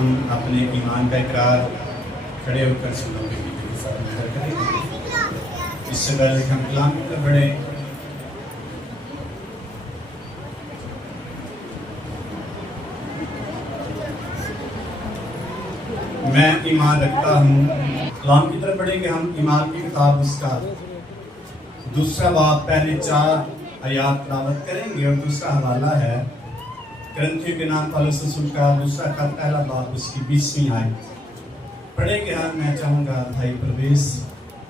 हम अपने ईमान का इकरार खड़े होकर सुनों के बीच के साथ नजर करेंगे। इससे पहले हम कलाम की तरफ बढ़े। मैं ईमान रखता हूँ। कलाम की तरफ बढ़ेंगे हम। ईमान की किताब उसका दूसरा बाब पहले 4 आयात तिलावत करेंगे और दूसरा हवाला है करंथियों के नाम पौलुस रसूल का दूसरा खत पहला बाब उसकी 20वीं आयत पढ़ेंगे हम। मैं चाहूँगा भाई प्रवेश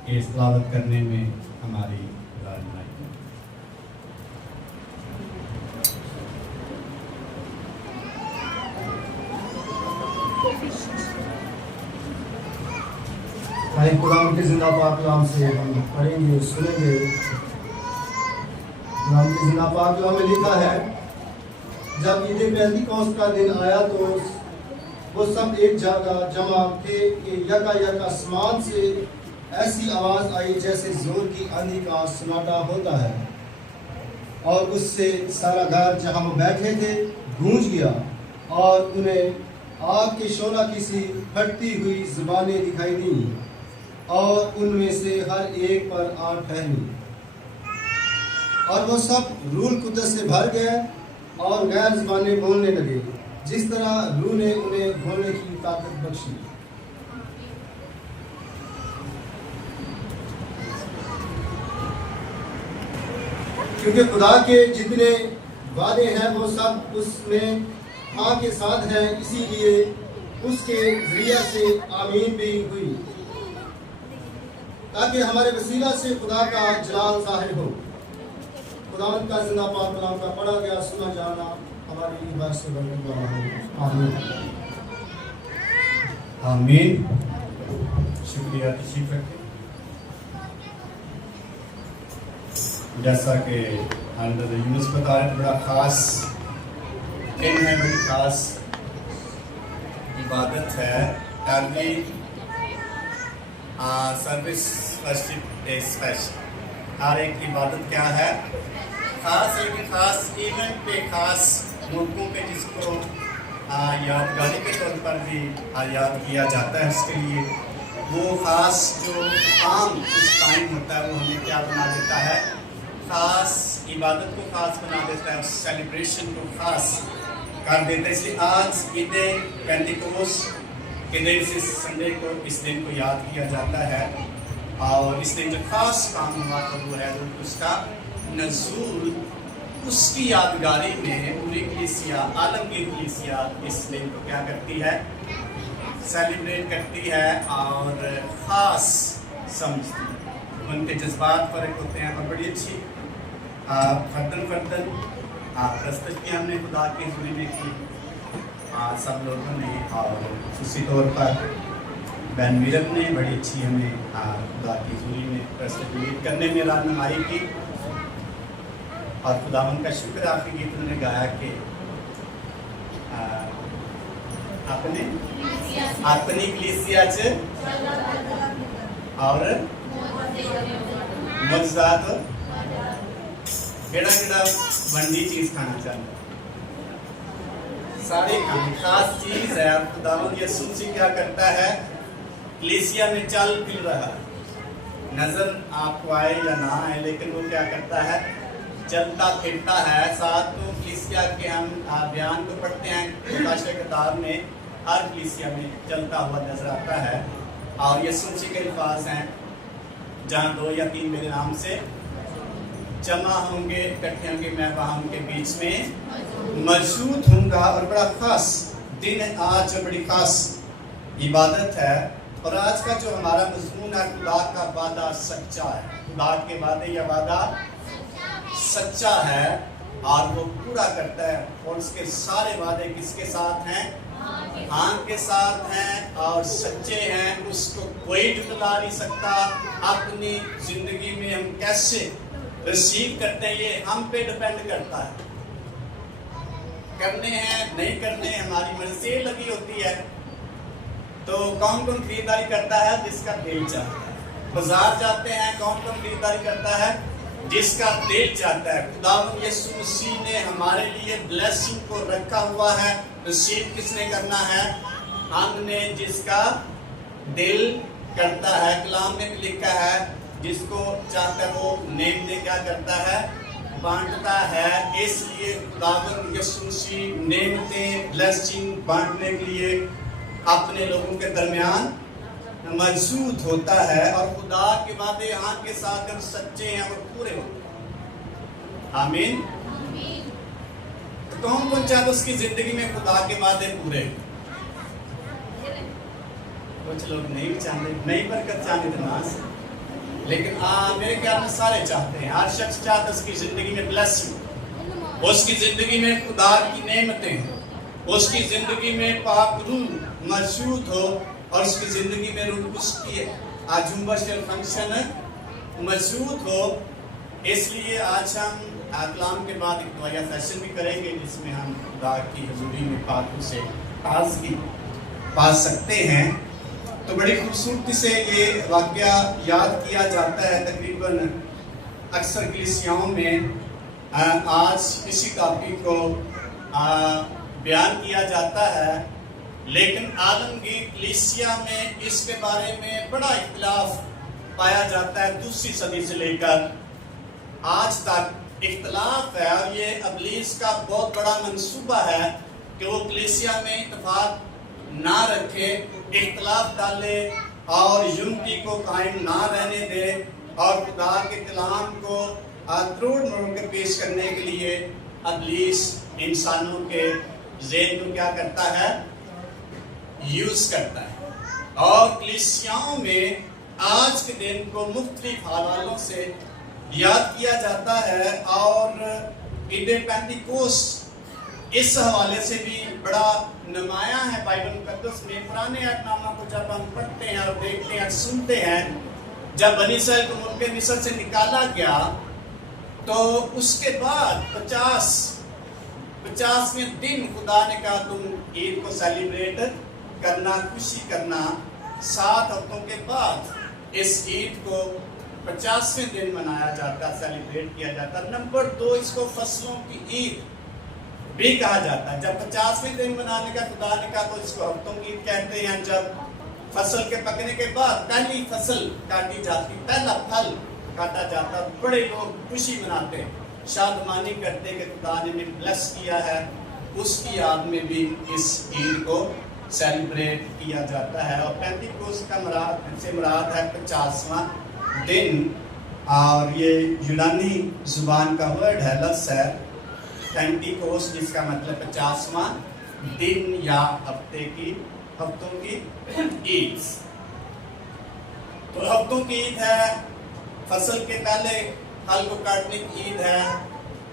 के तिलावत करने में हमारी राजनाई। भाई कुरान के जिंदा पाक कलाम से हम पढ़ेंगे सुनेंगे। कुरान के जिंदा पाक कलाम में लिखा है, जब ईद पेंतिकोस्त का दिन आया तो वो सब एक जगह जमा थे कि यकायक आसमान से ऐसी आवाज़ आई जैसे जोर की आंधी का सन्नाटा होता है, और उससे सारा घर जहाँ वो बैठे थे गूंज गया, और उन्हें आग के शोला की सी फटती हुई जुबानें दिखाई दी, और उनमें से हर एक पर आ ठहरी, और वो सब रूह कुद्दस से भर गए और गैर ज़बानें बोलने लगे, जिस तरह रूह ने उन्हें बोलने की ताकत बख्शी। क्योंकि खुदा के जितने वादे हैं वो सब उसमें हाँ के साथ हैं, इसीलिए उसके ज़रिया से आमीन भी हुई, ताकि हमारे वसीला से खुदा का जलाल ज़ाहिर हो। खुदावंद का जिंदा पाक कलाम का पढ़ा गया सुना जाना हमारी इबादत से बढ़ने वाला हो। आमीन आमीन। शुक्रिया तशरीफ रखें। जैसा कि हज़रत यूनुस बता रहे, बड़ा ख़ास दिन है, बड़ी ख़ास इबादत है, ताकि सर्विस वर्शिप इज स्पेशल। हर एक इबादत क्या है, ख़ास एक ख़ास इवेंट पे, ख़ास मौक़ों पे, जिसको यादगारी के तौर पर भी याद किया जाता है। उसके लिए वो ख़ास जो काम उस टाइम होता है वो हमें क्या बना देता है, ख़ास इबादत को ख़ास बना देता है, उस सेलिब्रेशन को ख़ास कर देता है। इसलिए आज ईद पेंतिकोस्त के दिन से संडे को इस दिन को याद किया जाता है, और इस दिन जो ख़ास काम हुआ था वो है उसका नज़ूल। उसकी यादगारी में पूरी कलीसिया, आलमगीर कलीसिया इस दिन को क्या करती है, सेलिब्रेट करती है और ख़ास समझती है। उनके जज्बात फ़र्क होते हैं, और बड़ी अच्छी फर्दन प्रस्तुति हमने खुदा की हुजूरी में की सब लोगों ने, और उसी तौर पर बैन मीरत ने बड़ी अच्छी हमें खुदा की हुजूरी में प्रस्तुति करने में रहनुमाई की, और खुदावंद का शुक्र। आखिरी गीत उन्होंने गाया कि अपनी कलीसिया च और मुजदात केड़ा वंडी चीज खाना चाहता, सारी खानी खास चीज है। और खुदावंद यीशु से क्या करता है, कलीसिया में चल फिर रहा, नजर आपको आए या ना आए, लेकिन वो क्या करता है, चलता फिरता है। साथ तो कलीसिया के हम बयान को पढ़ते हैं मुकाशे किताब में, हर कलीसिया में चलता हुआ नजर आता है, और ये सूची के अल्फाज हैं, जहाँ 2 या 3 मेरे नाम से जमा होंगे, इकट्ठे होंगे, मैं वहाँ उनके बीच में मौजूद हूँगा। और बड़ा खास दिन है आज, बड़ी खास इबादत है, और आज का जो हमारा मज़मून है, खुदा का वादा सच्चा है। खुदा के वादे या वादा सच्चा है और वो पूरा करता है, और उसके सारे वादे किसके साथ हैं, हाँ के साथ हैं और सच्चे हैं। उसको कोई झुठला नहीं सकता। अपनी जिंदगी में हम कैसे रिसीव करते हैं ये हम पे डिपेंड करता है। करने हैं नहीं करने हमारी मर्जी लगी होती है। तो कौन कौन खरीदारी करता है, जिसका दिल चाहता है। बाजार जाते हैं, कौन कौन खरीदारी करता है, जिसका दिल चाहता है। खुदावंद यीशु मसीह ने हमारे लिए ब्लेसिंग को रखा हुआ है। रिसीव किसने करना है, ہم نے جس کا دل کرتا ہے، کلام میں بھی لکھا ہے جس کو چاہتا ہے وہ نعمتیں کیا کرتا ہے، بانٹتا ہے. اس لیے خداوند یسوع مسیح نعمتیں بلیسنگ بانٹنے کے لیے اپنے لوگوں کے درمیان موجود ہوتا ہے. اور خدا کے وعدے ہاں کے ساتھ ہم سچے ہیں اور پورے ہوتے ہیں. آمین. کون چاہتا اس کی زندگی میں خدا کے وعدے پورے؟ کچھ لوگ نہیں چاہتے، نہیں برکت چاہتے ناس، لیکن میرے خیال میں سارے چاہتے ہیں. ہر شخص چاہتا ہے اس کی زندگی میں بلیسنگ، اس کی زندگی میں خدا کی نعمتیں، اس کی زندگی میں پاک روح موجود ہو، اور اس کی زندگی میں روح القدس کی جنبش فنکشن موجود ہو. اس لیے آج ہم کلام کے بعد ایک دعائیہ سیشن بھی کریں گے جس میں ہم خدا کی حضوری میں پاک سے تازگی پا سکتے ہیں. تو بڑی خوبصورتی سے یہ واقعہ یاد کیا جاتا ہے تقریباً اکثر کلیسیاؤں میں. آج اسی ٹاپک کو بیان کیا جاتا ہے، لیکن عالمگیر کلیسیا میں اس کے بارے میں بڑا اختلاف پایا جاتا ہے. دوسری صدی سے لے کر آج تک اختلاف ہے، اور یہ ابلیس کا بہت بڑا منصوبہ ہے کہ وہ کلیسیا میں اتفاق نہ رکھے، اختلاف ڈالے اور یونٹی کو قائم نہ رہنے دے، اور خدا کے کلام کو تروڑ مروڑ کے پیش کرنے کے لیے ابلیس انسانوں کے ذہن کو کیا کرتا ہے، یوز کرتا ہے. اور کلیسیاؤں میں آج کے دن کو مختلف حوالوں سے یاد کیا جاتا ہے، اور عید پینتیکوست اس حوالے سے بھی بڑا نمایاں ہے بائبل مقدس میں. پرانے عہد نامہ کو جب ہم پڑھتے ہیں اور دیکھتے ہیں اور سنتے ہیں، جب بنی اسرائیل کو ملک مصر سے نکالا گیا تو اس کے بعد 50ویں دن خدا نے کہا تم عید کو سیلیبریٹ کرنا، خوشی کرنا. 7 ہفتوں کے بعد اس عید کو 50ویں دن منایا جاتا، سیلیبریٹ کیا جاتا. نمبر 2، اس کو فصلوں کی عید بھی کہا جاتا ہے. جب 50ویں دن منانے کا خدا نے کہا تو اس کو ہفتوں کی عید کہتے ہیں. جب فصل کے پکنے کے بعد پہلی فصل کاٹی جاتی، پہلا پھل کاٹا جاتا، بڑے لوگ خوشی مناتے، شادمانی کرتے کہ خدا نے ہمیں بلیس کیا ہے. اس کی یاد میں بھی اس عید کو سیلیبریٹ کیا جاتا ہے. اور پینتیکوست کا مراد ہے 50واں دن، اور یہ یونانی زبان کا ورڈ ہے، لفظ ہے پینتیکوست، جس کا مطلب 50واں دن یا ہفتوں کی عید. تو ہفتوں کی عید ہے، فصل کے پہلے پھل کو کاٹنے کی عید ہے،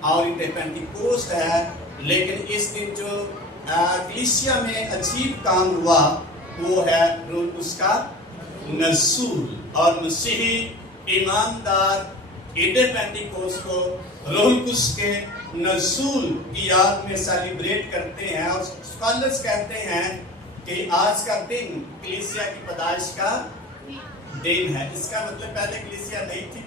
اور عید پینتیکوست ہے. لیکن اس دن جو کلیسیا میں عجیب کام ہوا وہ ہے روح القدس کا نزول. اور مسیحی ایماندار عید پینتیکوست کو روح القدس کے نزول کی یاد میں سیلیبریٹ کرتے ہیں. اور اسکالرز کہتے ہیں کہ آج کا دن کلیسیا کی پیدائش کا دن ہے. اس کا مطلب پہلے کلیسیا نہیں تھی،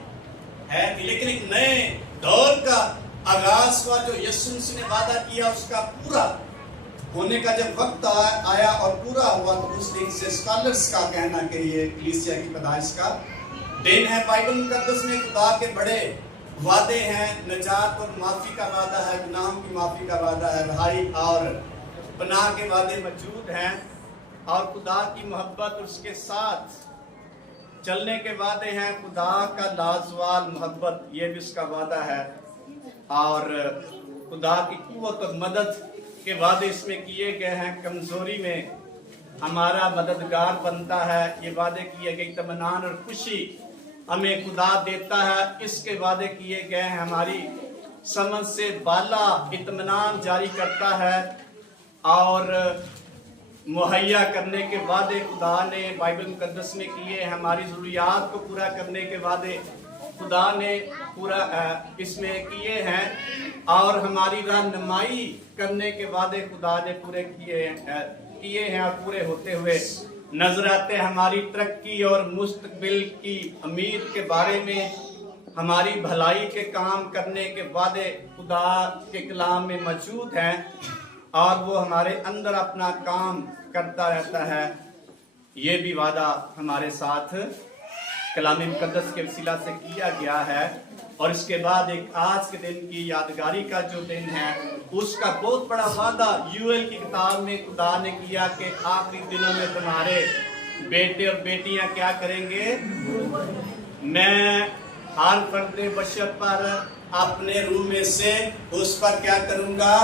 ہے تھی، لیکن ایک نئے دور کا آغاز ہوا جو یسوع مسیح نے وعدہ کیا، اس کا پورا ہونے کا جب وقت آیا اور پورا ہوا تو اس دن سے اسکالرز کا کہنا کہ یہ کلیسیا کی پیدائش کا دن ہے. بائبل مقدس میں خدا کے بڑے وعدے ہیں، نجات اور معافی کا وعدہ ہے، گناہوں کی معافی کا وعدہ ہے، رہائی اور پناہ کے وعدے موجود ہیں، اور خدا کی محبت اور اس کے ساتھ چلنے کے وعدے ہیں. خدا کا لازوال محبت یہ بھی اس کا وعدہ ہے، اور خدا کی قوت اور مدد کے وعدے اس میں کیے گئے ہیں. کمزوری میں ہمارا مددگار بنتا ہے، یہ وعدے کیے گئے. اطمینان اور خوشی ہمیں خدا دیتا ہے، اس کے وعدے کیے گئے ہیں. ہماری سمجھ سے بالا اطمینان جاری کرتا ہے، اور مہیا کرنے کے وعدے خدا نے بائبل مقدس میں کیے. ہماری ضروریات کو پورا کرنے کے وعدے خدا نے پورا اس میں کیے ہیں، اور ہماری رہنمائی کرنے کے وعدے خدا نے پورے کیے ہیں اور پورے ہوتے ہوئے نظر آتے ہیں. ہماری ترقی اور مستقبل کی امید کے بارے میں، ہماری بھلائی کے کام کرنے کے وعدے خدا کے کلام میں موجود ہیں. और वो हमारे अंदर अपना काम करता रहता है। ये भी वादा हमारे साथ कलाम मुकद्दस के वसीला से किया गया है। और इसके बाद एक आज के दिन की यादगारी का जो दिन है, उसका बहुत बड़ा वादा यूएल की किताब में खुदा ने किया कि आखिरी दिनों में तुम्हारे बेटे और बेटियां क्या करेंगे, मैं हर फर्द बशर पर अपने रूह में से उस पर क्या करूंगा,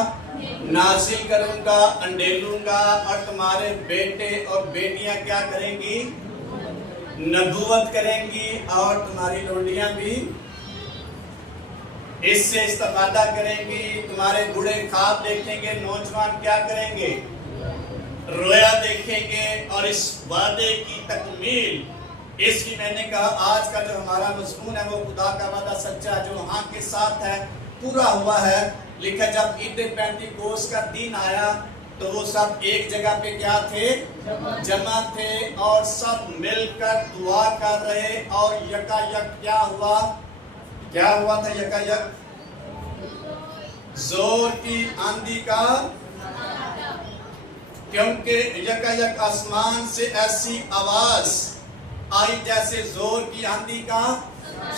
नाजिल करूंगा, अंडेलूंगा, और तुम्हारे बेटे और बेटियां क्या करेंगी, नबूवत करेंगी, और तुम्हारी लोडियां भी इससे इस्तेफादा करेंगी। तुम्हारे बूढ़े ख्वाब देखेंगे, नौजवान क्या करेंगे, रोया देखेंगे। और इस वादे की तकमील, इसलिए मैंने कहा आज का जो हमारा मज़मून है वो खुदा का वादा सच्चा है जो हाँ के साथ है, पूरा हुआ है। लिखा जब ईद पेंटिकोस का दिन आया तो वो सब एक जगह पे क्या थे, जमा थे, और सब मिलकर दुआ कर रहे। और यकायक क्या हुआ था, यकायक जोर की आंधी का, क्योंकि यकायक आसमान से ऐसी आवाज आई जैसे जोर की आंधी का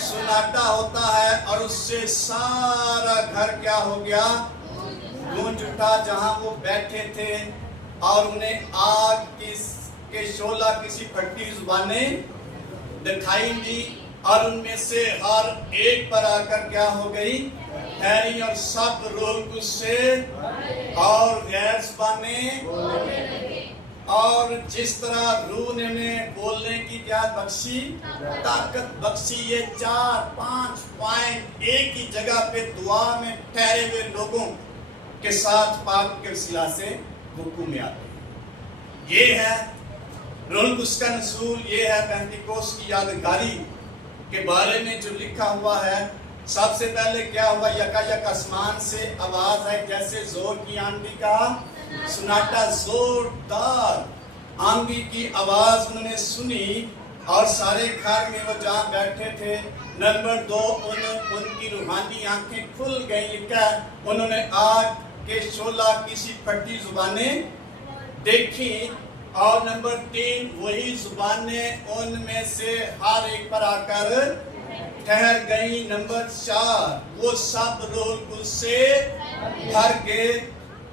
सुनाटा होता है, और उससे सारा घर क्या हो गया, गूंज उठा जहां वो बैठे थे। और उन्हें आग के शोला किसी फटी जुबानें दिखाई दी, और उनमें से हर एक पर आकर क्या हो गई, ठहरी, और सब रूह गुस्से और गैर ज़बानें। और जिस तरह रूह ने उन्हें बोलने की क्या बख्शी, ताकत बख्शी। ये 4-5 पॉइंट एक ही जगह पे दुआ में ठहरे हुए लोगों के साथ पाक के वसीला से हुक्म में आते। ये है रूह गुस्स का नसूल, ये है पेंटिकोस की यादगारी के बारे में जो लिखा हुआ है। सबसे पहले क्या हुआ, यकायक आसमान से आवाज आई जैसे जोर की आंधी का सुनाटा, जोरदार आंधी की आवाज उन्होंने सुनी, और सारे घर में वो जहाँ बैठे थे। नंबर 2, उनकी रूहानी आंखें खुल गई। लिखा उन्होंने आग के शोला किसी फटी जुबानें देखी। और नंबर 3, वही जुबानें उनमें से हर एक पर आकर ठहर गई। नंबर 4, वो सब रूह गुस्से भर गए।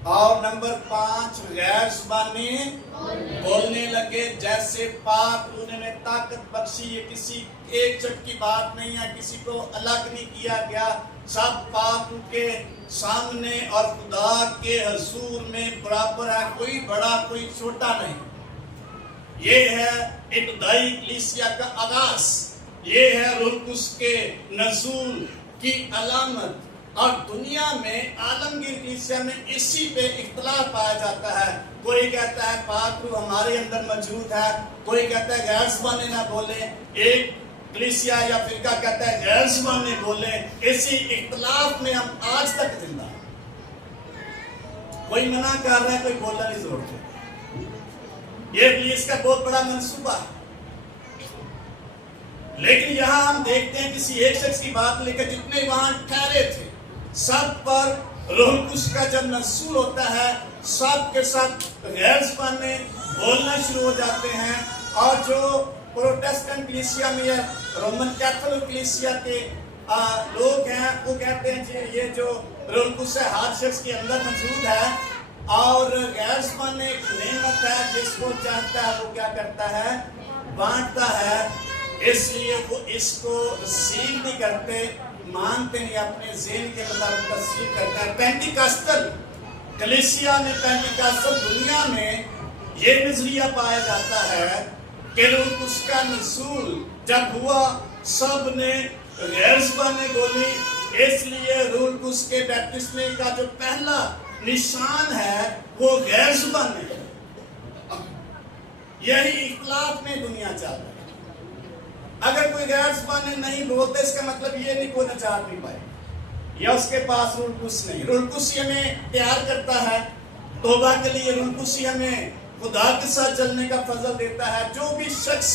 और नंबर 5, गैर जुबानें बोलने लगे जैसे पाक उन्होंने ताकत बख्शी। ये किसी एक जट की बात नहीं है, किसी को अलग नहीं किया गया, सब पाक के सामने और खुदा के हजूर में बराबर है, कोई बड़ा कोई छोटा नहीं। ये है इब्तिदाई कलीसिया का आगाज, ये है रूह गुस्स के नज़ूल की अलामत। और दुनिया में आलमगीर कलीसिया में इसी पे इख्तलाफ पाया जाता है। कोई कहता है पाक रूह हमारे अंदर मौजूद है, कोई कहता है गैर ज़बानें ना बोले, एक कलीसिया या फिरका कहता है गैर ज़बानें बोले। इसी इख्तलाफ में हम आज तक जिंदा हैं। कोई मना कर रहा है, कोई बोलना नहीं जोर देता। ये इब्लीस का बहुत बड़ा मंसूबा है। लेकिन यहां हम देखते हैं किसी एक शख्स की बात लेकर जितने वहां ठहरे थे, सब पर रूह गुस्स का जब नसूल होता है, सब के सब गैर ज़बानें बोलना शुरू हो जाते हैं। और जो प्रोटेस्टेंट कलीसिया में या रोमन कैथोलिक कलीसिया के लोग हैं, वो कहते हैं ये जो रूह गुस्स है हर शख्स के अंदर मौजूद है, और गैर ज़बानें एक नेमत है, जिसको चाहता है वो क्या करता है, बांटता है। इसलिए वो इसको रिसीव नहीं करते, मानते नहीं, अपने ज़हन के मुताबिक तस्वीर करता है। पेंटिकॉस्टल कलीसिया ने, पेंटिकॉस्टल दुनिया में ये नजरिया पाया जाता है कि रूह गुस्स का नज़ूल जब हुआ सब ने गैर ज़बानें बोली, इसलिए रूह गुस्स के बैप्टिस्मे का जो पहला निशान है वो गैर ज़बानें है। यही इख्तिलाफ में दुनिया चल रही है। अगर कोई गैर ज़बानें नहीं बोलते, इसका मतलब ये नहीं कोई नजात नहीं पाए, या उसके पास रूह गुस्स नहीं। रूह गुस्स हमें तैयार करता है तौबा के लिए, रूह गुस्स हमें खुदा के साथ चलने का फजल देता है। जो भी शख्स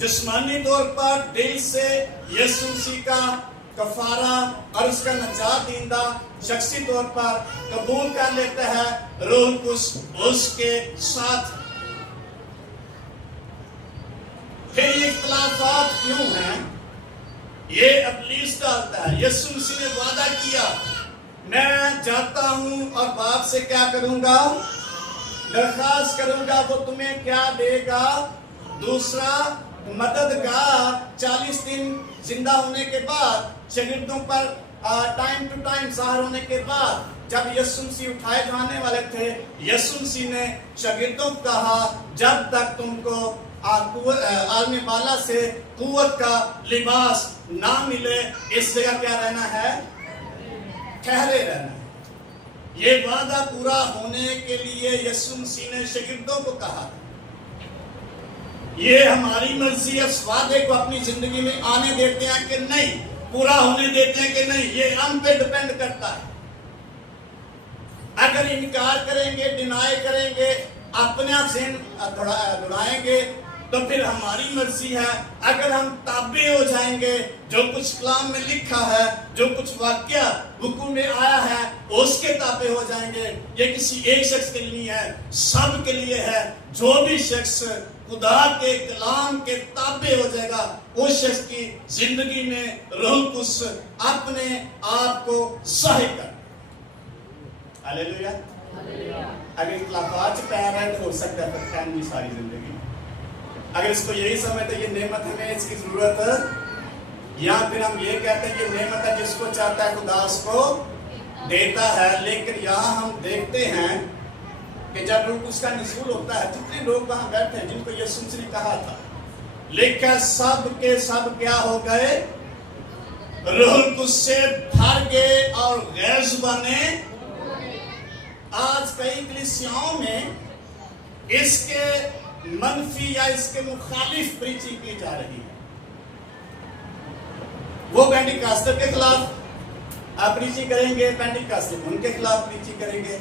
जिस्मानी तौर पर दिल से यीशु मसीह का कफारा और उसका नजात दींदा शख्सी तौर पर कबूल कर लेता है, रूह कुछ उसके साथ। फिर ये इख्तिलाफात क्यों हैं? ये इब्लीस डालता है। यीशु मसीह ने वादा किया, मैं जाता हूं और बाप से क्या करूंगा? दरखास्त करूंगा, वो तुम्हें क्या देगा? दूसरा मददगार। 40 दिन जिंदा होने के बाद, शागिर्दों पर टाइम टू टाइम ज़ाहिर होने के बाद, जब यीशु मसीह उठाए जाने वाले थे, यीशु मसीह ने शागिर्दों को कहा, जब तक तुमको आलम बाला से कुव्वत का लिबास ना मिले, इस जगह क्या रहना है? ठहरे रहना है। ये वादा पूरा होने के लिए यीशु मसीह ने शागिर्दों को कहा। ये हमारी मर्जी है, इस वादे को अपनी जिंदगी में आने देते हैं कि नहीं, पूरा होने देते हैं कि नहीं, ये हम पे डिपेंड करता है। अगर इनकार करेंगे, डिनाई करेंगे, अपने आप से दौड़ाएंगे, तो फिर हमारी मर्जी है। अगर हम ताबे हो जाएंगे, जो कुछ कलाम में लिखा है, जो कुछ वाक्य हुक्म में आया है, उसके ताबे हो जाएंगे। ये किसी एक शख्स के लिए है, सब के लिए है। जो भी शख्स खुदा के कलाम के ताबे हो जाएगा, उस शख्स की जिंदगी में रूह कुछ अपने आप को ज़ाहिर कर। हालेलुया। अगर इख्तिलाफात पैर है तो हो सकता है फैमिली सारी जिंदगी। अगर इसको यही समझते ये नेमत हमें इसकी जरूरत, या फिर हम ये कहते हैं ये नेमत है, जिसको चाहता है खुदा उसको देता है। लेकिन यहाँ हम देखते हैं कि जब रूह उसका नुज़ूल होता है, जितने लोग वहां बैठे हैं जिनको यीशु मसीह ने कहा था, लेकिन सब के सब क्या हो गए? रूह गुस्से भर गए और गैर ज़ुबाने। आज कई कलीसियाओं में इसके मनफी या इसके मुखालिफ प्रीचिंग की जा रही है। वो पेंटिकॉस्टल के खिलाफ प्रीचिंग करेंगे, पेंटिकॉस्टल उनके खिलाफ प्रीचिंग करेंगे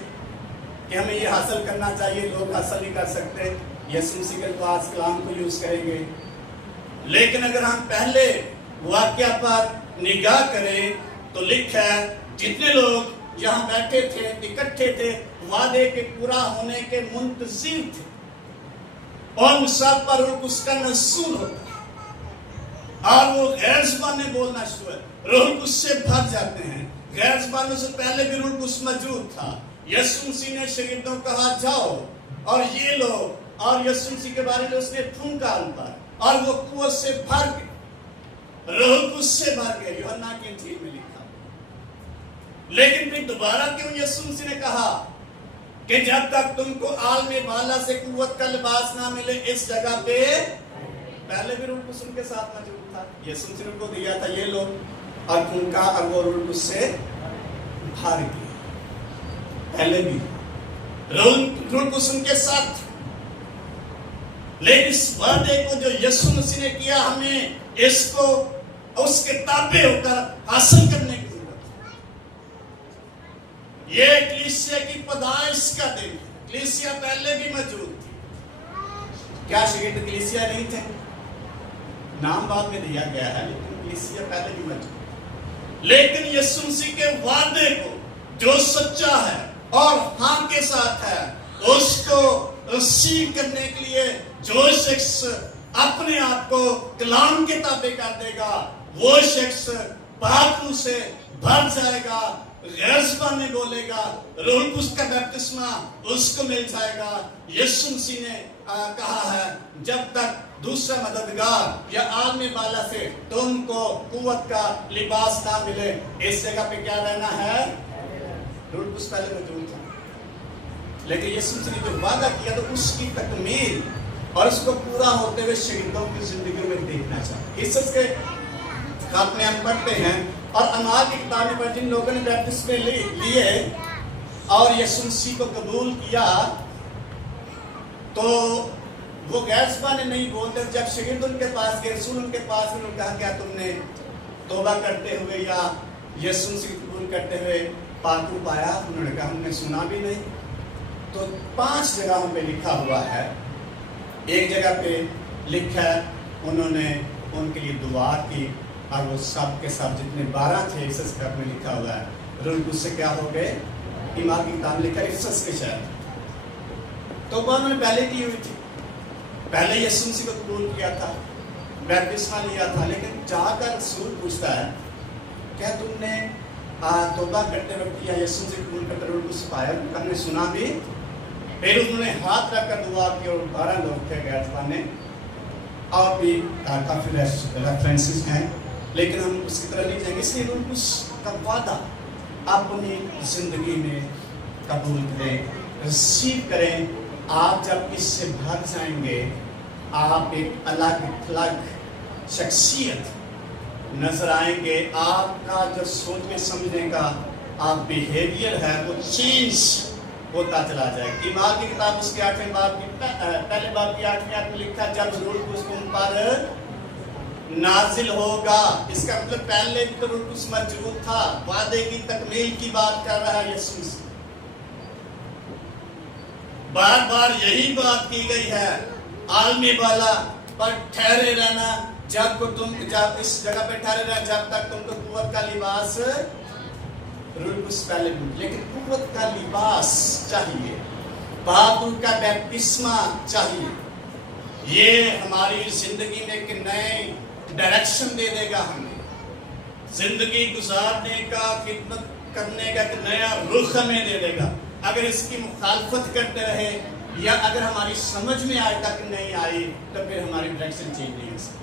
कि हमें ये हासिल करना चाहिए, लोग हासिल नहीं कर सकते। यीशु मसीह के पास कलाम को यूज करेंगे। लेकिन अगर हम पहले वाक्य पर निगाह करें तो लिखा है, जितने लोग यहाँ बैठे थे, इकट्ठे थे, वादे के पूरा होने के मुंतजिर थे, और उन सब पर उसका नज़ूल होता है और वो गैर ज़ुबानी बोलना शुरू है। रूह उससे भर जाते हैं। गैर ज़ुबानों से पहले भी रूह उस मौजूद था। यीशु मसीह ने शागिर्दों को कहा, जाओ और ये लो, और यीशु मसीह के बारे में उसने फूंका उन पर, और वो कुव्वत से भर गए, रूह उससे भर गए। यूहन्ना की इंजील में लिखा। लेकिन फिर दोबारा क्यों यीशु मसीह ने कहा कि जब तक तुमको आलम बाला से कुव्वत का लिबास ना मिले, इस जगह पे पहले भी रूह कुछ उनके साथ मौजूद था। यीशु मसीह को दिया था ये लो, और फूंका, और वो रूह कुछ से भर गए। पहले भी रूह कुछ उनके साथ। लेकिन इस वादे को जो यीशु मसीह ने किया, हमें इसको उसके ताबे होकर हासिल करने की जरूरत है। ये कलीसिया की पैदाइश का दिन है। कलीसिया पहले भी मौजूद थी। क्या शागिर्द कलीसिया नहीं थे? नाम बाद में दिया गया है, लेकिन कलीसिया पहले भी मौजूद। लेकिन यीशु मसीह के वादे को जो सच्चा है और हाँ के साथ है, उसको रिसीव करने के लिए जो शख्स अपने आप को कलाम के ताबे कर देगा, वो शख्स पापों से भर जाएगा, गैर ज़ुबानी बोलेगा, रूह कुछ का बपतिस्मा उसको मिल जाएगा। यीशु मसीह ने कहा है, जब तक दूसरा मददगार या आलम बाला से तुमको कुव्वत का लिबास ना मिले, इस जगह पे क्या रहना है? रूह कुछ पहले मौजूद था। लेकिन यीशु मसीह ने जो वादा किया, तो उसकी तकमील और उसको पूरा होते हुए शागिर्दों की जिंदगी में देखना चाहिए। इस के खात में हम पढ़ते हैं, और अमाल की किताब में पर जिन लोगों ने बैप्टिस्म लिए और यीशु मसीह को कबूल किया, तो वो गैर ज़ुबानी नहीं बोलते। जब शागिर्द उनके पास गए, रसूल उनके पास उन्होंने कहा, क्या तुमने तौबा करते हुए या यीशु मसीह को कबूल करते हुए पाकू पाया? उन्होंने कहा, हमने सुना भी नहीं। तो 5 जगहों पे लिखा हुआ है। एक जगह पे लिखा है उन्होंने उनके लिए दुआ की, اور وہ سب کے سب جتنے 12 تھے افسس کا میں لکھا ہوا ہے روح القدس سے کیا ہو گئے؟ ایمان کی کتاب میں لکھا ہے افسس کے شہر تو وہ انہوں نے پہلے کی ہوئی تھی پہلے یسوع مسیح کو قبول کیا تھا بیپتسمہ لیا تھا لیکن جا کر رسول پوچھتا ہے کیا تم نے توبہ کرتے وقت یا یسوع سے قبول کرتے روح القدس پایا؟ ہم نے سنا بھی پھر انہوں نے ہاتھ رکھ کر دعا کی اور 12 لوگ تھے غیر زبانیں اور بھی کافی ریفرنسز ہیں لیکن ہم اس کی طرح نہیں جائیں گے اس لیے روح القدس کا وعدہ اپنی زندگی میں قبول کریں ریسیو کریں آپ جب اس سے بھر جائیں گے آپ ایک الگ شخصیت نظر آئیں گے آپ کا جو سوچنے سمجھنے کا آپ بیہیویئر ہے وہ چینج ہوتا چلا جائے گا ایمان کی کتاب اس کے 8ویں باب کی پہلے باب کی 8ویں آیت میں لکھا جب روح القدس تم پر نازل ہوگا اس کا مطلب پہلے بھی تو روح القدس موجود تھا وعدے کی تکمیل کی بات کر رہا ہے یسوع بار بار یہی بات کی گئی ہے عالمی بالا پر ٹھہرے رہنا جب اس جگہ پہ ٹھہرے رہنا جب تک تم کو قوت کا لباس روح القدس پہلے بھی لیکن قوت کا لباس چاہیے پاک روح کا بیپتسمہ چاہیے یہ ہماری زندگی میں ایک نئے ڈائریکشن دے دے گا ہمیں زندگی گزارنے کا خدمت کرنے کا ایک نیا رخ ہمیں دے دے گا اگر اس کی مخالفت کرتے رہے یا اگر ہماری سمجھ میں آج تک نہیں آئی تو پھر ہماری ڈائریکشن چینج نہیں ہو سکتی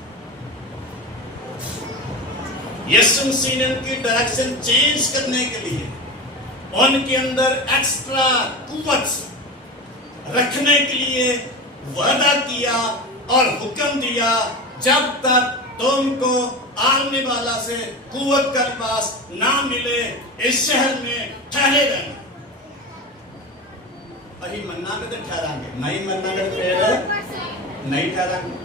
یسوع مسیح نے ان کی ڈائریکشن چینج کرنے کے لیے ان کے اندر ایکسٹرا قوت رکھنے کے لیے وعدہ کیا اور حکم دیا جب تک تم کو عالمی بالا سے قوت کا لباس نہ ملے اس شہر میں ٹھہرے رہنا ابھی مننا میں تو ٹھہرا گے نہیں مننا میں پھر نہیں ٹھہرا گے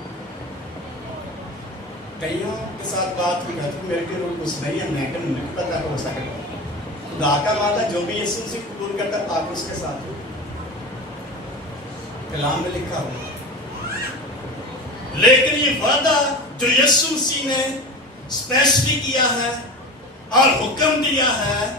کئیوں کے ساتھ بات ہوئی کہتے ہیں میرے کے روح القدس نہیں ہے میں کہ مجھے پتہ ہو سکتا خدا کا وعدہ جو بھی یسوع سے قبول کرتا ہے پاک اس کے ساتھ ہو کلام میں لکھا ہوا لیکن یہ وعدہ جو یسوع مسیح نے اسپیشلی کیا ہے اور حکم دیا ہے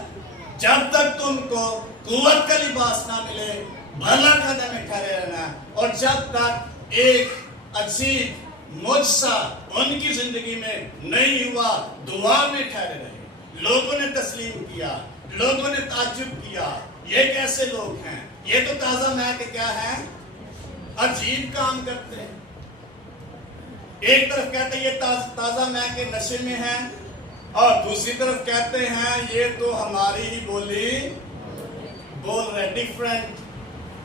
جب تک تم کو قوت کا لباس نہ ملے بھلا کھانے میں ٹھہرے رہنا اور جب تک ایک عجیب معجزہ ان کی زندگی میں نہیں ہوا دعا میں ٹھہرے رہے لوگوں نے تسلیم کیا لوگوں نے تعجب کیا یہ کیسے لوگ ہیں یہ تو تازہ مے کے کیا ہیں عجیب کام کرتے ہیں ایک طرف کہتے ہیں یہ تازہ مے کے نشے میں ہیں اور دوسری طرف کہتے ہیں یہ تو ہماری ہی بولی بول رہے ڈیفرنٹ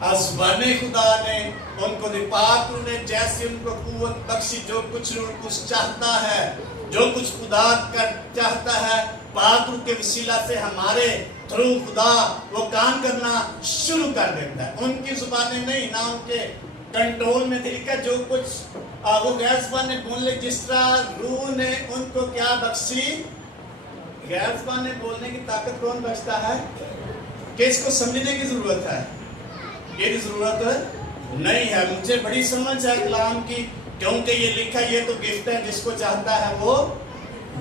زبان خدا نے ان کو پاک روح نے جیسے ان کو قوت بخشی جو کچھ روح کچھ چاہتا ہے جو کچھ خدا کر چاہتا ہے پاک روح کے وسیلہ سے ہمارے تھرو خدا وہ کام کرنا شروع کر دیتا ہے ان کی زبانیں نہیں نہ ان کے کنٹرول میں طریقہ جو کچھ وہ غیر زبانیں بول لے جس طرح روح نے ان کو کیا بخشی غیر زبانیں بولنے کی طاقت کون بخشتا ہے کہ اس کو سمجھنے کی ضرورت ہے یہ ضرورت نہیں ہے مجھے بڑی سمجھ ہے کلام کی کیونکہ یہ لکھا یہ تو گفٹ ہے جس کو چاہتا ہے وہ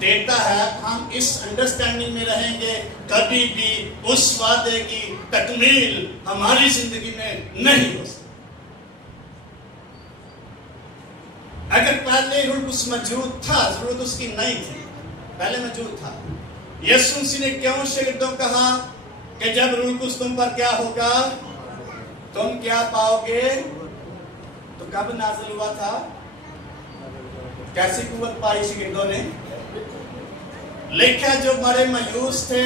دیتا ہے ہم اس انڈرسٹینڈنگ میں رہیں گے کبھی بھی اس وعدے کی تکمیل ہماری زندگی میں نہیں ہو سکتی اگر پہلے روح القدس موجود تھا ضرورت اس کی نہیں تھی پہلے موجود تھا یسوع مسیح نے کیوں شاگردوں کہا کہ جب روح القدس تم پر کیا ہوگا تم کیا پاؤ گے تو کب نازل ہوا تھا کیسی قوت پائی شاگردوں نے لکھا جو بڑے مایوس تھے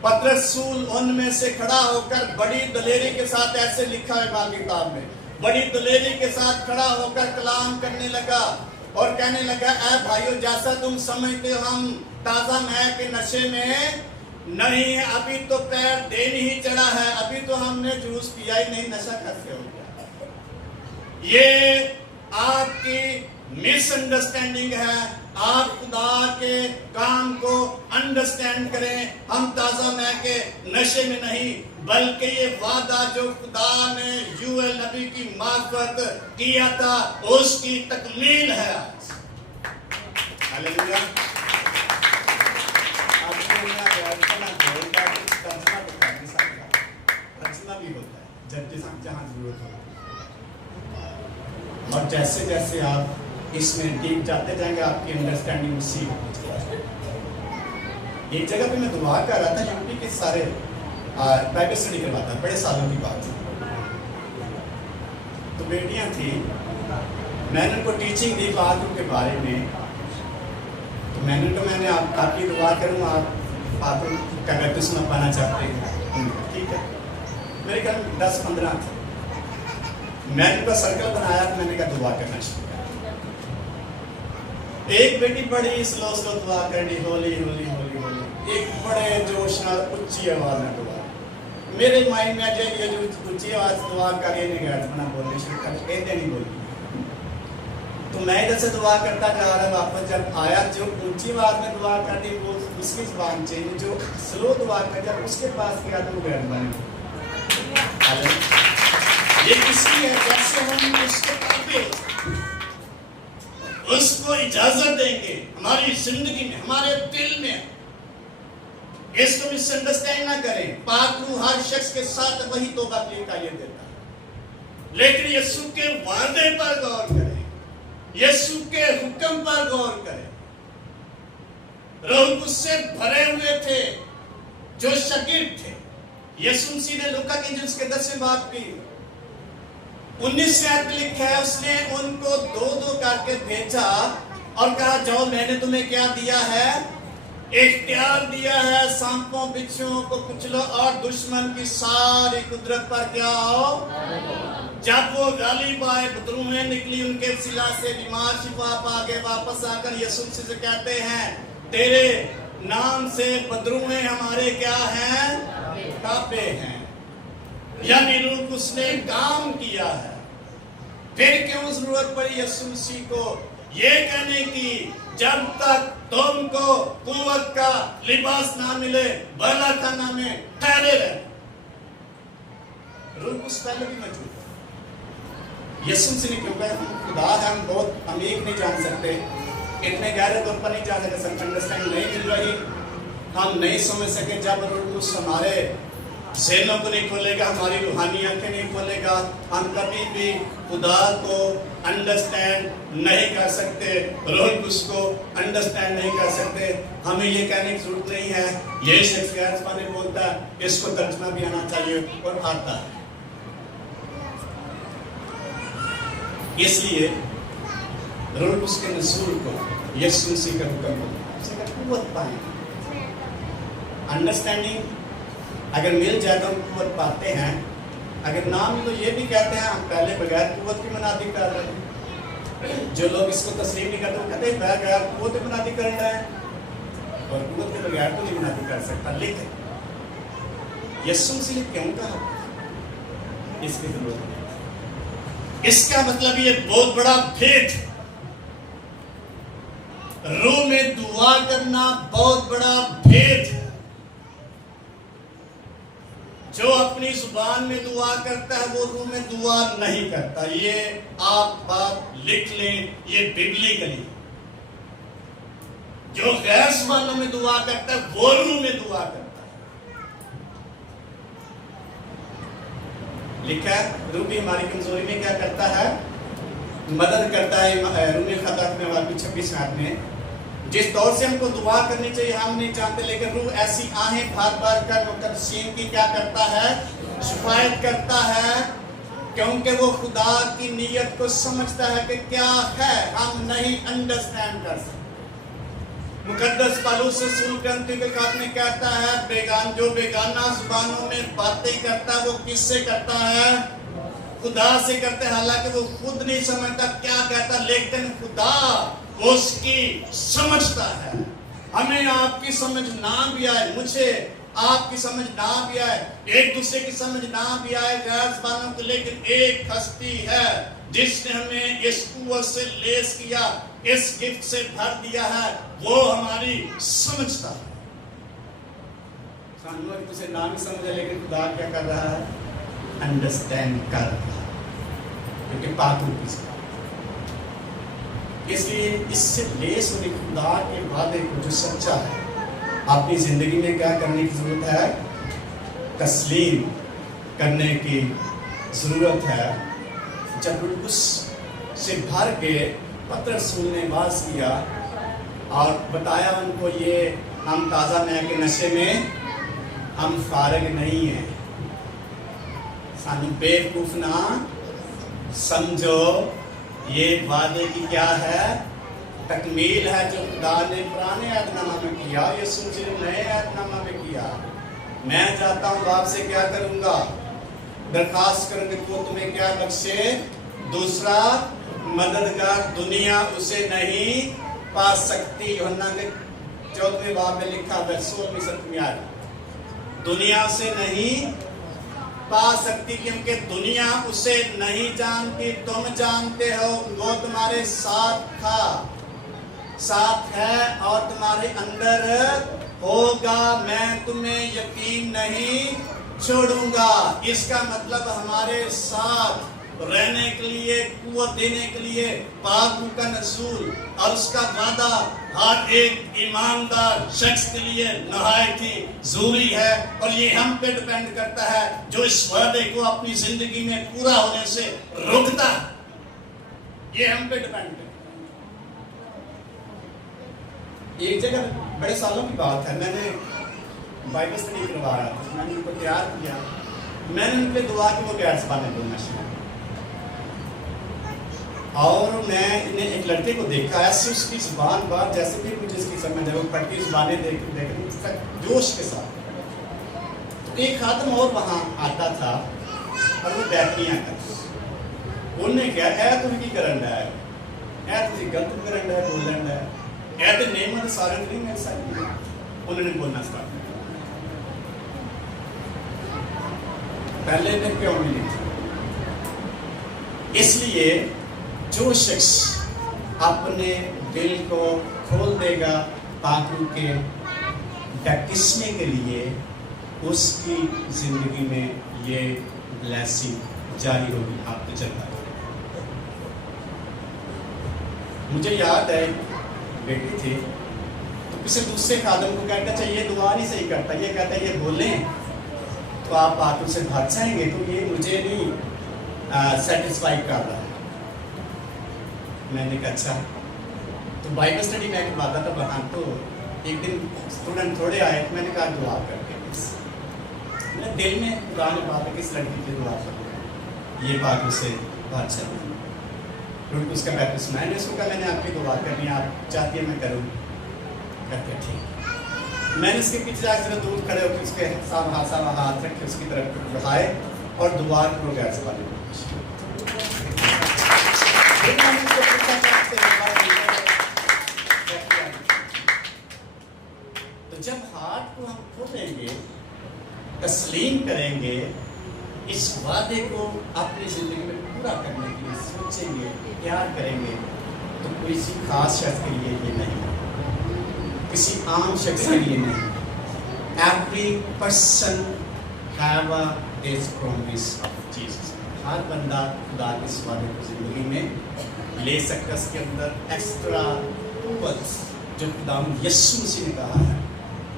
پترس رسول ان میں سے کھڑا ہو کر بڑی دلیری کے ساتھ ایسے لکھا ہے باقی کتاب میں بڑی دلیری کے ساتھ کھڑا ہو کر کلام کرنے لگا اور کہنے لگا اے بھائیو جیسا تم سمجھتے ہو ہم تازہ مے کے نشے میں نہیں ابھی تو پیر دین ہی چڑھا ہے ابھی تو ہم نے جوس پیا ہی نہیں نشہ کیسے ہو گیا یہ آپ کی مس انڈرسٹینڈنگ ہے آپ خدا کے کام کو انڈرسٹینڈ کریں ہم تازہ مے کے نشے میں نہیں بلکہ یہ وعدہ جو خدا نے یوئیل نبی کی معرفت کیا تھا اس کی تکمیل ہے ہاللیلویہ तर्जमा बोलता है, तर्जमा तो कर नहीं सकता, तर्जमा भी होता है जब जहाँ जरूरत हो। और जैसे जैसे आप इसमें डीप जाते जाएंगे आपकी अंडरस्टैंडिंग उसी होती जाएगी। एक जगह पे मैं दुआ कर रहा था, यूपी के सारे बाइबल स्टडी करवाता, बड़े सालों की बात थी। तो बेटियां थी, मैंने उनको टीचिंग दी बातों के बारे में। तो मैंने आपकी दुआ करूँ, आप का बपतिस्मा पाना चाहते हैं, ठीक है। मेरे घर में 10-15 थे, मैंने उनका सर्कल बनाया तो मैंने कहा दुआ करना शुरू किया। एक बेटी बड़ी स्लो दुआ करनी, होली होली होली होली, एक बड़े जोश नाल उच्ची आवाज में दुआ। मेरे माइंड में ये जो ऊंची आवाज दुआ कर ये नहीं गया, बना बोलने शुरू कर, कहते नहीं बोली। तो मैं इधर से दुआ करता जा रहा, वापस जब आया जो ऊंची आवाज में दुआ करनी वो उसकी जुबान चेंज, जो स्लो दुआ कर जब उसके पास गया तो वो गैर बने। ये इसलिए जैसे हम उसके ताबे उसको इजाजत देंगे हमारी जिंदगी में, हमारे दिल में, इसको मिसअंडरस्टैंड ना करें। पाक रूह हर शख्स के साथ वही तौबा की तालीम देता है, लेकिन यीशु के वादे पर गौर करें, यीशु के हुक्म पर गौर करें। लोग उससे भरे हुए थे जो शागिर्द थे। यीशु मसीह ने लूका की इंजील के 10वें बाब की 19 आयत में लिखा है, उसने उनको 2-2 करके भेजा और कहा जाओ, मैंने तुम्हें क्या दिया है? इख्तियार दिया है, सांपों बिच्छुओं को कुचलो और दुश्मन की सारी कुदरत पर क्या हो। जब वो गालिब आए, बदरूहें निकली उनके सिला से, बीमार शिफा पा के वापस आकर यीशु मसीह से कहते हैं, तेरे नाम से बदरूहें हमारे क्या हैं? ताबे हैं। यानी रूह उसने काम किया है। फिर क्यों जरूरत पड़ी यीशु मसीह को ये कहने की, जब तक तुमको कुव्वत का लिबास ना मिले भला खाना में ठहरे रहे। रूह उस पहले भी मौजूद है। यीशु मसीह ने क्यों कहा? खुदा हम बहुत अमीर नहीं जान सकते, इतने गहरे तौर पर नहीं जान सकते, अंडरस्टैंड नहीं मिल रही, हम नहीं समझ सके। जब रूह उस हमारे ज़हनों को नहीं खोलेगा, हमारी रूहानी आंखें नहीं खोलेगा, हम कभी भी खुदा को अंडरस्टैंड नहीं कर सकते, रोल उसको अंडरस्टैंड नहीं कर सकते। हमें ये कहने की जरूरत नहीं है ये शख्स गैर ज़बानी बोलता है, इसको तर्जुमा भी आना चाहिए, और आता है। इसलिए रोल उसके नसूल को यीशु मसीह का हुक्म कुव्वत पाए। अंडरस्टैंडिंग अगर मिल जाए तो हम कुव्वत पाते हैं, अगर ना मिले तो ये भी कहते हैं हम पहले बगैर कुव्वत की मनादी कर रहे हैं। जो लोग इसको तस्लीम नहीं करते वो कहते हैं बगैर कुव्वत की मनादी कर रहे हैं, और कुव्वत के बगैर तो नहीं मनादी कर सकता। लेकिन यीशु मसीह ने क्यों कहा इसकी जरूरत है? इसका मतलब ये बहुत बड़ा भेद, रूह में दुआ करना बहुत बड़ा भेद। जो अपनी जुबान में दुआ करता है वो रूह में दुआ नहीं करता। ये आप बात लिख लें, ये बिबलिकली। जो गैर जुबानों में दुआ करता है वो रूह में दुआ करता है। लिखा है रूह भी हमारी कमजोरी में क्या करता है? मदद करता है। रूह में खतरत में वाक़ई 26 आयत में जिस दौर से हमको दुआ करनी चाहिए हम नहीं जानते, लेकिन रूह ऐसी आहें भर भर कर मुक़द्दसीन की क्या करता है? शिफायत करता है, क्योंकि वो खुदा की नीयत को समझता है कि क्या है, हम नहीं अंडरस्टैंड कर सकते। मुक़द्दस पौलुस रसूल ग्रंथी के खात में कहता है, जो बेगाना जुबानों में बातें करता है वो किससे करता है? खुदा से करते हैं। हालांकि वो खुद नहीं समझता क्या कहता, लेकिन खुदा उसकी समझता है। हमें आपकी समझ ना भी आए, मुझे आपकी समझ ना भी आए, एक दूसरे की समझ ना भी आए गैर ज़बानों को, लेकिन एक हस्ती है जिसने हमें इस कुव्वत से लेस किया, इस गिफ्ट से भर दिया है, वो हमारी समझता है। सानू एक दूसरे ना भी समझे, लेकिन खुदा क्या कर रहा है? अंडरस्टैंड कर रहा है, क्योंकि पाक रूह की ज़बान। इसलिए इससे लेस होने खुदा के वादे को जो सच्चा है اپنی زندگی میں کیا کرنے کی ضرورت ہے؟ تسلیم کرنے کی ضرورت ہے۔ جب روح القدس سے بھر کے پترس رسول نے واعظ کیا اور بتایا ان کو یہ ہم تازہ نئے کے نشے میں ہم فارغ نہیں ہیں، سانو بیوقوف نہ سمجھو، یہ وعدے کی کیا ہے؟ تکمیل ہے جو خدا نے پرانے عہد نامہ میں کیا، یہ سوچے نئے عہد نامہ میں کیا۔ میں چاہتا ہوں باپ سے کیا کروں گا؟ درخواست کروں کہ وہ تمہیں کیا بخشے؟ دوسرا مددگار، دنیا اسے نہیں پا سکتی۔ یوحنا کے 14ویں باب میں لکھا ہے 16 آیت، دنیا اسے نہیں پا سکتی کیونکہ دنیا اسے نہیں جانتی، تم جانتے ہو، وہ تمہارے ساتھ تھا، ساتھ ہے اور تمہارے اندر ہوگا، میں تمہیں یقین نہیں چھوڑوں گا۔ اس کا مطلب ہمارے ساتھ رہنے کے لیے، قوت دینے کے لیے پاک روح کا نزول اور اس کا وعدہ ہر ایک ایماندار شخص کے لیے نہایت ہی ضروری ہے، اور یہ ہم پہ ڈیپینڈ کرتا ہے جو اس وعدے کو اپنی زندگی میں پورا ہونے سے روکتا ہے، یہ ہم پہ ڈیپینڈ کرتا ہے۔ ایک جگہ بڑے سالوں کی بات ہے، میں نے بائبل اسٹڈی کروایا تھا، میں نے ان کو تیار کیا، میں نے ان پہ دعا کی وہ غیر زبانیں بولنا شروع، اور میں نے ایک لڑکے کو دیکھا ایسے اس کی زبان بات جیسے بھی مجھے اس کی سمجھ ہے، وہ پڑھتی زبانیں دیکھ جوش کے ساتھ۔ ایک خادم اور وہاں آتا تھا اور وہ بیٹھیاں کرتا، انہوں نے کہا اے تو کی کرن ہے، اے تو گلت کرن ہے، بولن ہے، اے تو نعمت سارن نہیں مل سکتی۔ انہوں نے بولنا اسٹارٹ کیا، پہلے دن کیوں ملی تھی؟ اس لیے جو شخص اپنے دل کو کھول دے گا پاک روح کے بیپٹسمے کے لیے، اس کی زندگی میں یہ بلیسنگ جاری ہوگی۔ آپ کو چلتا ہے، مجھے یاد ہے بیٹی تھی تو کسی دوسرے خادم کو کہتا اچھا یہ دعا نہیں صحیح کرتا، یہ کہتا ہے یہ بولیں تو آپ پاک روح سے بھر جائیں گے، تو یہ مجھے نہیں سیٹسفائی کر رہا۔ میں نے کہا اچھا، تو بائبل اسٹڈی میں کرواتا تھا وہاں، تو ایک دن اسٹوڈنٹ تھوڑے آئے، میں نے کہا دعا کر کے میرے دل میں خدا نے بات ہے کہ اس لڑکی کی دعا کروں یہ پاک روح سے بھر جائے، کیونکہ اس کا بیپٹسم میں نے اس کو کہا میں نے آپ کی دعا کرنی ہے، آپ چاہتی ہے میں کروں؟ کہتے ٹھیک۔ میں نے اس کے پیچھے جا کے دور کھڑے ہو کے اس کے ہاتھ رکھ کے اس کی طرف بڑھائے اور دعا کرو گیا سے والے تو جب ہاتھ کو ہم کھولیں گے، تسلیم کریں گے، اس وعدے کو اپنی زندگی میں پورا کرنے کے لیے سوچیں گے، پیار کریں گے، تو کسی خاص شخص کے لیے یہ نہیں، کسی عام شخص کے لیے نہیں۔ Every person have this promise of Jesus۔ ہر بندہ خدا کے اس وعدے کو زندگی میں لے سکتا، اس کے اندر ایکسٹرا قوت جو خدا یسوع مسیح نے کہا ہے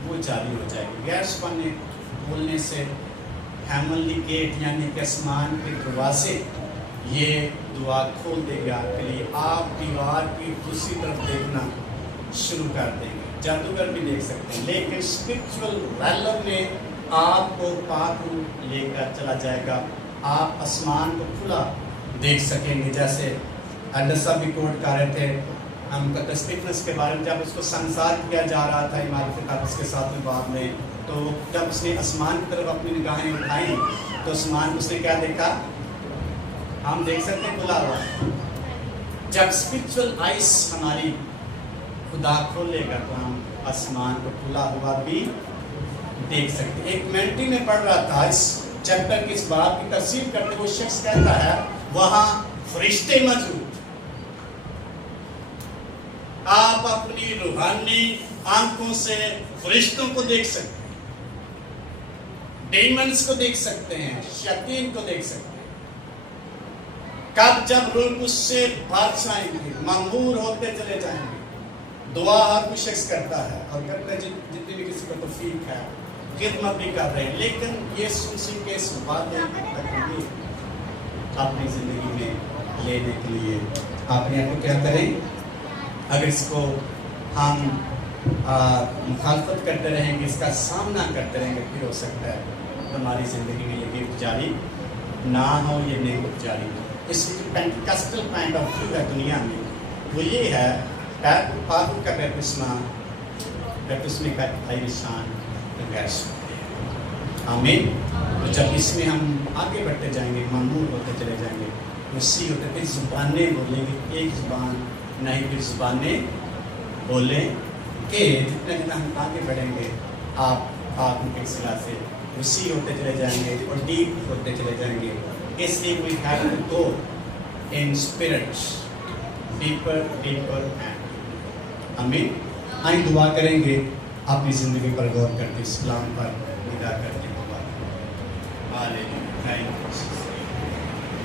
وہ جاری ہو جائے گی۔ غیر زبانیں بولنے سے ہیمنلی گیٹ یعنی کہ آسمان کے دروازے یہ دعا کھول دے گا کے لیے، آپ دیوار کی دوسری طرف دیکھنا شروع کر دیں گے، جادوگر بھی دیکھ سکتے ہیں، لیکن اسپرچول ریلم میں آپ کو پاک روح لے کر چلا جائے گا، آپ آسمان کو کھلا دیکھ سکیں گے۔ جیسے ایڈر صاحب بھی کوٹ کر رہے تھے ہم اسٹیفنس کے بارے میں، جب اس کو سنسار کیا جا رہا تھا عمارت قدس کے ساتھ بعد میں، تو جب اس نے آسمان کی طرف اپنی نگاہیں اٹھائیں تو آسمان اس نے کیا دیکھا؟ ہم دیکھ سکتے ہیں کھلا ہوا۔ جب اسپرچول آئیز ہماری خدا کھولے گا تو ہم آسمان کو کھلا ہوا بھی دیکھ سکتے ہیں۔ ایک منٹی میں پڑھ رہا تھا اس چیپٹر کی اس بات کی تفسیر کرتے، وہ شخص کہتا ہے وہاں فرشتے موجود، آپ اپنی روحانی آنکھوں سے فرشتوں کو دیکھ سکتے ہیں، ڈیمنز کو دیکھ سکتے ہیں، شیاطین کو دیکھ سکتے ہیں۔ کب؟ جب روح اس سے بھر جائیں گے، مغمور ہوتے چلے جائیں گے، दुआ हर कोई शख्स करता है और करते जितने भी किसी को तौफीक है, खिदमत भी कर रहे हैं, लेकिन ये सुन के इस बातें अपनी ज़िंदगी में लेने के लिए अपने आप को क्या करें? अगर इसको हम मुखालफत करते रहेंगे, इसका सामना करते रहेंगे, फिर हो सकता है हमारी ज़िंदगी में ये गिफ्ट जारी ना हो, ये नेमत जारी हो। इसकी पेंटिकस्टल पॉइंट ऑफ व्यू है दुनिया में, वो ये है पाक का बैप्टिस्म का निशान गैस। आमीन। तो जब इसमें हम आगे बढ़ते जाएंगे, मामूल होते चले जाएंगे, वसी होते, फिर ज़ुबानें बोलेंगे, एक ज़ुबान नहीं, फिर ज़ुबानें बोलेंगे। जितना जितना हम आगे बढ़ेंगे, आप पाक के सिला से वसी होते चले जाएंगे और डीप होते चले जाएंगे। इसलिए we have to go in spirit deeper and आमीन। आइए दुआ करेंगे अपनी ज़िंदगी पर गौर करके, इस्लाम पर निगाह करके दुआ।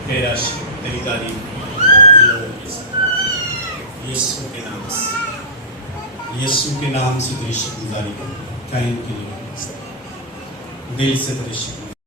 तेरा शुक्र, तेरी तारीफ यीशु के नाम से, यीशु के नाम से तेरी शुक्रगुजारी करें, कायम के लिए दिल से तेरी शुक्र